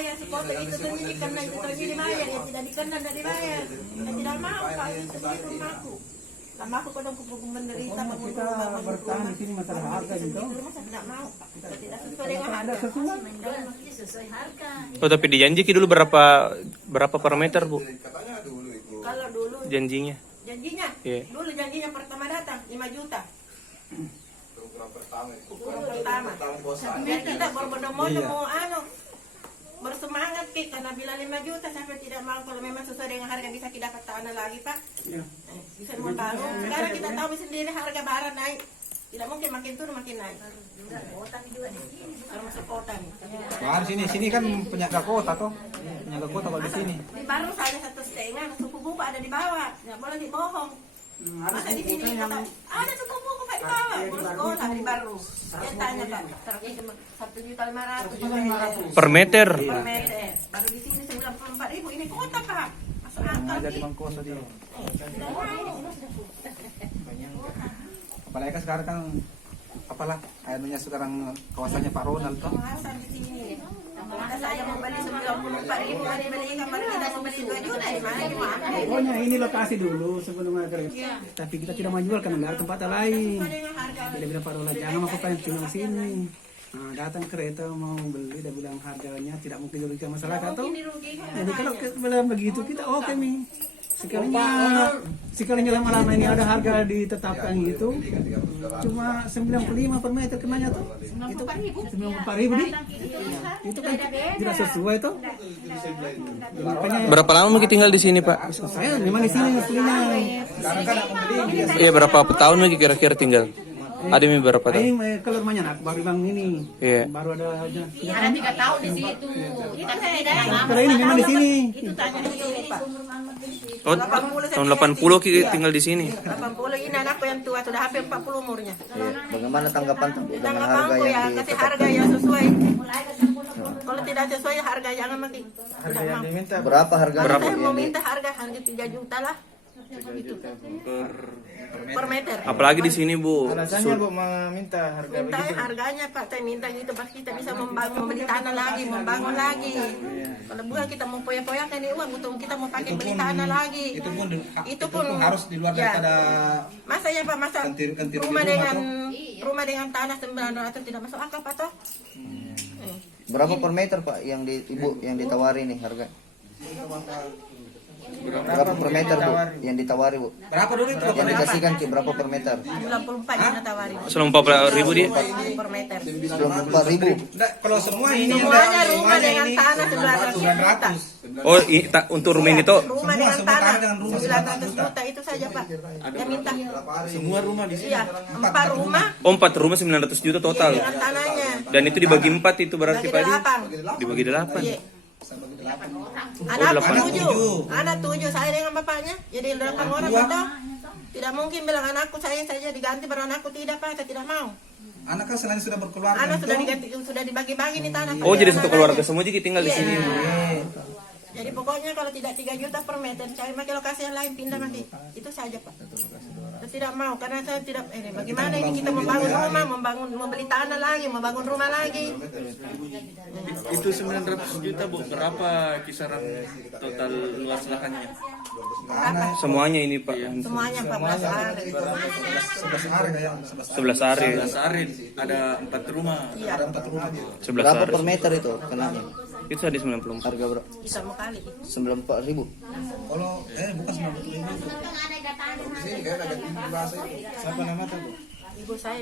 bayar si foto itu sendiri karena itu tadi dibayar, ya tidak dikena tidak dibayar. Saya tidak mau kalau itu begitu rumahku. Lama aku kadang kumpul menderita bangun rumah, bertahan di sini masalah harga gitu. Saya tidak mau, Pak. Saya tidak sesuai dengan harga. Sesuai harga. Oh, tapi dijanji dulu berapa per meter, Bu? Kalau dulu Janjinya. Iya. dulu janjinya pertama datang 5 juta. Ukuran pertama. Dan kita berbondong-bondong mau bersemangat karena bila 5 juta sampai tidak mau kalau memang sesuai dengan harga bisa kita dapat tanah lagi, Pak. Iya. Bisa membangun. Sekarang kita tahu sendiri harga barang naik. Tidak mungkin makin turun makin naik. Harus masuk kota nih. Wah, sini kan punya kota tuh. Punya kota kalau di sini. Di baru saja 1,5, suku bunga ada di bawah. Nggak boleh dibohong. Masa di sini ada suku bunga Pak di bawah. Baru sekolah di baru. Dia tanya Pak, 1.500.000 Per meter. per meter. Baru di sini 94.000. Ini kota Pak. Masuk akal Jadi sih. mangkos dia. Tidak mau. Apalagi kan sekarang kan apalah anunya sekarang kawasannya Pak Ronald tuh. Pengawasan di sini. Kalau saya mau beli 94.000, beli kamar kita mau beli 2 juta di mana di mana? Pokoknya ini lokasi dulu sebelum ada kereta. Tapi kita tidak mau jual karena nggak ada tempat lain. Sesuai dengan harga. Dia bilang Pak Rola jangan aku pengen tinggal sini. Nah, datang kereta mau beli, dia bilang harganya tidak mungkin dirugikan masyarakat tuh. Ini rugi. Jadi kalau bilang begitu kita oke nih. Sekalinya lama-lama ini ada harga ditetapkan gitu. Cuma 95 per meter kenanya tuh. Itu 94.000 nih. Itu kan tidak sesuai tuh. Makanya Berapa lama mungkin tinggal di sini, Pak? saya memang di sini aslinya. Sekarang kan aku beli Iya, berapa tahun lagi kira-kira tinggal? Ada yang berapa tahun? Ini kalau rumahnya nak baru bang ini. Iya. Baru ada aja. Ada 3 tahun di situ. Kita tidak Kalau ini memang di sini. Itu tanya di sini Pak. Oh, tahun 80 kita tinggal di sini. 80 ini anakku yang tua sudah hampir 40 umurnya. Bagaimana tanggapan dengan harga Tanggapanku ya yang kasih harga yang sesuai. Kalau tidak sesuai harga jangan mati. Tidak mau. diminta berapa harga? Kalau saya mau minta harga 3 juta lah. Itu per meter. Apalagi di sini, Bu. alasannya Bu meminta harga Minta harganya Pak, saya minta gitu pas kita bisa membangun, membeli tanah lagi, membangun lagi. Kalau bukan kita mau poya-poyakan ini uang untuk kita mau pakai beli tanah lagi. itu pun harus di luar daripada Masa ya Pak, masa Kentir-kentir rumah di rumah rumah dengan tanah 900 tidak masuk akal Pak toh? Berapa per meter Pak yang Ibu yang ditawari nih harga? Berapa per meter Bu yang ditawari Bu? berapa dulu itu Yang dikasihkan Ki berapa per meter? 94 yang tawarin 94.000 dia. per meter. 94.000. Enggak, kalau semua ini Semuanya rumah semuanya dengan ini tanah 900 juta. Oh, Ya, untuk rumah ini tuh. rumah dengan semua tanah tanah dengan rumah 900 juta itu saja Pak. Yang minta. semua rumah di sini Iya, 4 rumah Oh, 4 rumah 900 juta total. dengan tanahnya. Dan itu dibagi 4 itu berarti, Bagi Pak. Di? 8. Dibagi 8. Iya. Anak 8. 7. Anak 7 saya dengan bapaknya. Jadi 8 orang betul. Tidak mungkin bilang anakku saya saja diganti baru anakku tidak Pak, saya tidak mau. anak kan selain sudah berkeluarga Anak sudah itu, diganti sudah dibagi-bagi nih tanah. Oh, jadi Anak-anaknya. satu keluarga semua juga tinggal di Iya. sini. Jadi pokoknya kalau tidak 3 juta per meter, cari makin lokasi yang lain pindah mati. Itu saja Pak. Saya tidak mau karena saya tidak bagaimana ini kita membangun rumah, membeli tanah lagi, membangun rumah lagi. Itu 900 juta Bu, berapa kisaran total luas lahannya? Semuanya ini, Pak. Semuanya 14 hari. 11 hari kayak 11 hari. 11 hari, ada 4 rumah. Iya, 4 rumah. 11 Berapa hari. per meter itu kenanya? Itu tadi 94. Harga berapa? bisa mau kali. 94.000. Kalau bukan 90.000. Siapa nama tuh? Ibu saya